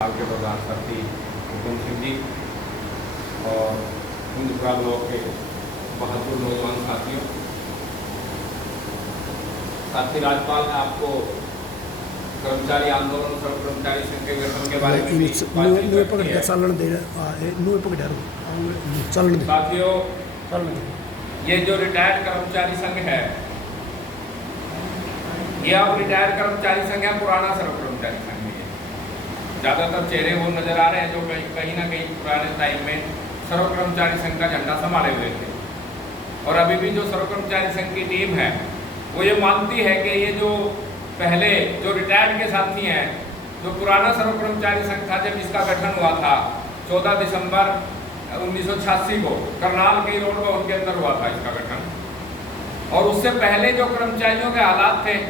के प्रधान साथी हुकुम सिंह जी और हिंदुपुरा ब्लॉक के बहादुर नौजवान साथियों, साथी राज्यपाल ने आपको कर्मचारी आंदोलन सर्व कर्मचारी संघ के गठन के बारे में साथियों, ये जो रिटायर्ड कर्मचारी संघ है, ये अब रिटायर्ड कर्मचारी संघ है, पुराना सर्व कर्मचारी संघ है। ज़्यादातर चेहरे वो नजर आ रहे हैं जो कहीं ना कहीं पुराने टाइम में सर्व कर्मचारी संघ का झंडा संभाले हुए थे। और अभी भी जो सर्व कर्मचारी संघ की टीम है वो ये मानती है कि ये जो पहले जो रिटायर्ड के साथी हैं, जो पुराना सर्व कर्मचारी संघ था, जब इसका गठन हुआ था 14 दिसंबर 1986 को करनाल के रोड भवन के अंदर हुआ था इसका गठन। और उससे पहले जो कर्मचारियों के हालात थे,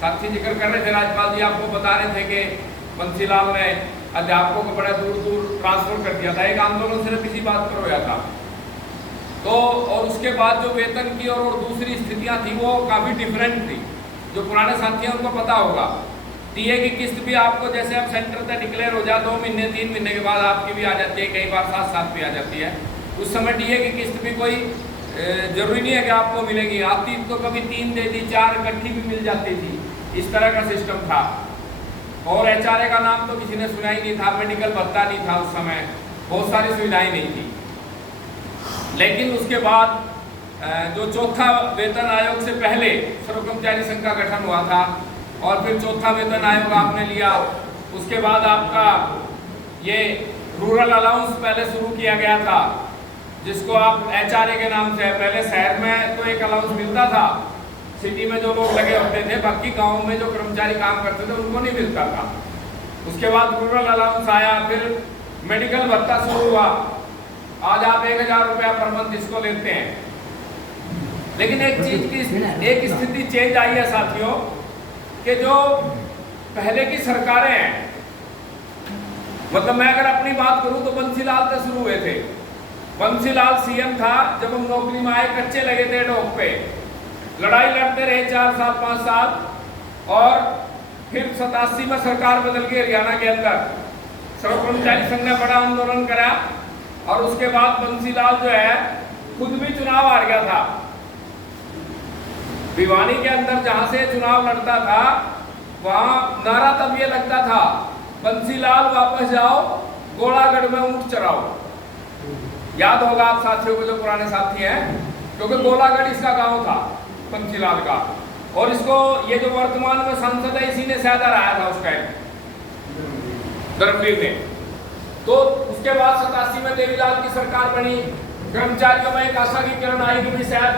साथी जिक्र कर रहे थे, राज्यपाल जी आपको बता रहे थे कि बंसीलाल ने अध्यापकों को बड़ा दूर दूर ट्रांसफर कर दिया था। एक आंदोलन सिर्फ इसी बात पर होया था। तो और उसके बाद जो वेतन की और दूसरी स्थितियां थी वो काफ़ी डिफरेंट थी। जो पुराने साथी हैं उनको पता होगा, टीए की किस्त भी आपको जैसे अब सेंटर से डिक्लेयर हो जाए 2 महीने 3 महीने के बाद आपकी भी आ जाती है, कई बार 7 भी आ जाती है। उस समय टीए की किस्त भी कोई जरूरी नहीं है कि आपको मिलेगी, आती तो कभी 3 दे दी, 4 इकट्ठी भी मिल जाती थी। इस तरह का सिस्टम था। और एचआरए का नाम तो किसी ने सुना ही नहीं था, मेडिकल भत्ता नहीं था उस समय, बहुत सारी सुविधाएं नहीं थी। लेकिन उसके बाद जो चौथा वेतन आयोग से पहले सर्व कर्मचारी संघ का गठन हुआ था और फिर चौथा वेतन आयोग आपने लिया। उसके बाद आपका ये रूरल अलाउंस पहले शुरू किया गया था, जिसको आप एचआरए के नाम से, पहले शहर में तो एक अलाउंस मिलता था, सिटी में जो लोग लगे होते थे, बाकी गाँव में जो कर्मचारी काम करते थे उनको नहीं मिलता था। उसके बाद रूरल अलाउंस आया, फिर मेडिकल भत्ता शुरू हुआ। आज आप 1000 रुपया पर मंथ इसको लेते हैं। लेकिन एक चीज की एक स्थिति चेंज आई है साथियों, कि जो पहले की सरकारें हैं, मतलब मैं अगर अपनी बात करूं तो बंसीलाल से शुरू हुए थे। बंसीलाल सीएम था जब हम नौकरी में आए, कच्चे लगे थे डॉक पे, लड़ाई लड़ते रहे 4 साल 5 साल, और फिर 87 में सरकार बदल गई हरियाणा के अंदर। सर्व कर्मचारी संघ ने बड़ा आंदोलन करा और उसके बाद बंसीलाल जो है खुद भी चुनाव हार गया था। भिवानी के अंदर जहां से चुनाव लड़ता था वहां नारा तब ये लगता था, बंसीलाल वापस जाओ, गोलागढ़ में ऊंट चराओ। याद होगा आप साथियों को, जो पुराने साथी हैं, क्योंकि गोलागढ़ इसका गांव था बंसीलाल का। और इसको ये जो वर्तमान में सांसद है, इसी ने शायद हराया था उसका, धर्मवीर ने। तो उसके बाद 87 में देवीलाल की सरकार बनी। कर्मचारियों में एक आशा की किरण आई कि शायद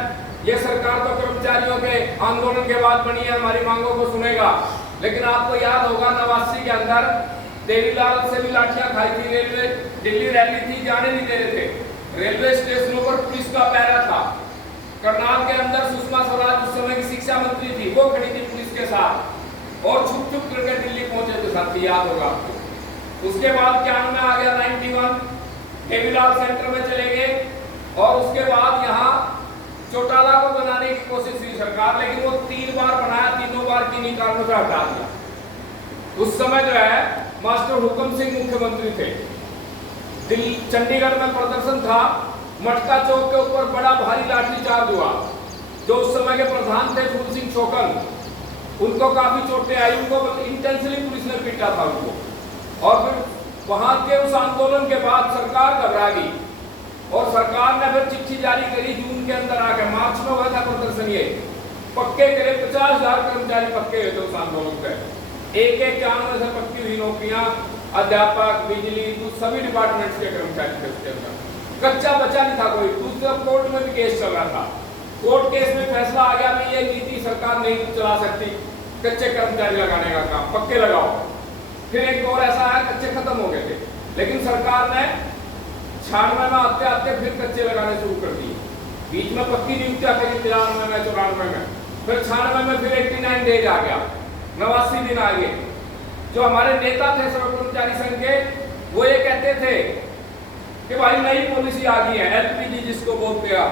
ये सरकार तो कर्मचारियों के आंदोलन के बाद बनी है, हमारी मांगों को सुनेगा। लेकिन आपको याद होगा 89 के अंदर देवीलाल से भी लाठियां खाई थी। रेलवे दिल्ली रैली थी, जाने नहीं दे रहे थे। रेलवे स्टेशनों पर पुलिस का पहरा था। करनाल के अंदर सुषमा स्वराज उस समय की शिक्षा मंत्री थी, वो खड़ी थी पुलिस के साथ और छुप छुप करके दिल्ली पहुंचे थे साथी, याद होगा आपको। उसके बाद 91 आ गया, 91 देवीलाल सेंटर में चले गए। और उसके बाद यहाँ चौटाला को बनाने की कोशिश हुई सरकार, लेकिन वो 3 बार बनाया, तीनों बार किन्हीं कारणों से हटा दिया। उस समय जो है मास्टर हुकुम सिंह मुख्यमंत्री थे। दिल्ली चंडीगढ़ में प्रदर्शन था, मटका चौक के ऊपर बड़ा भारी लाठीचार्ज हुआ। जो उस समय के प्रधान थे फूल सिंह छोकन, उनको काफी चोटें आई, उनको इंटेंसली पुलिस ने पीटा था उनको। और फिर वहां के उस आंदोलन के बाद सरकार घबरा गई और सरकार ने फिर चिट्ठी जारी करी जून के अंदर आकर। मार्च में हुआ था प्रदर्शन, ये पक्के करे 50,000 कर्मचारी पक्के हुए थे उस आंदोलन पे। एक 91 से पक्की हुई नौकरियां, अध्यापक, बिजली, सभी डिपार्टमेंट्स के कर्मचारी थे उसके अंदर। कच्चा बचा नहीं था कोई। दूसरा कोर्ट में भी केस चल रहा था, कोर्ट केस में फैसला आ गया कि ये नीति सरकार नहीं चला सकती, कच्चे कर्मचारी लगाने का काम, पक्के लगाओ। फिर एक और ऐसा है, कच्चे खत्म हो गए थे, लेकिन सरकार ने 96 में आते आते फिर कच्चे लगाने शुरू कर दिए। बीच में पक्की नियुक्तियां करी 93 में, 94 में, फिर 96 में फिर 89 डेज आ गया, 89 दिन आ गए। जो हमारे नेता थे सर्व कर्मचारी संघ के, वो ये कहते थे कि भाई नई पॉलिसी आ गई है, एलपीजी जिसको बोलते हैं,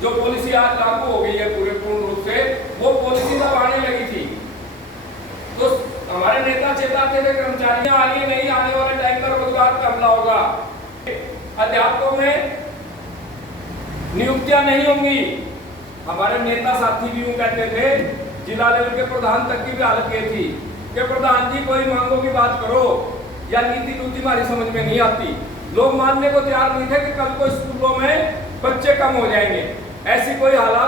जो पॉलिसी आज लागू हो गई है पूरे पूर्ण रूप से, वो पॉलिसी तब आने लगी थी। तो हमारे नेता चेताते थे कर्मचारियां आनी नहीं, आने वाले टाइम पर रोजगार का हमला होगा, अध्यापकों में नियुक्तियां नहीं होंगी। हमारे नेता साथी भी यूं कहते थे, जिला लेवल के प्रधान तक की भी हालत ये थी कि प्रधान जी कोई मांगों की बात करो या नीति नीति हमारी समझ में नहीं आती। लोग मानने को तैयार नहीं थे कि कल को स्कूलों में बच्चे कम हो जाएंगे। ऐसी कोई हालात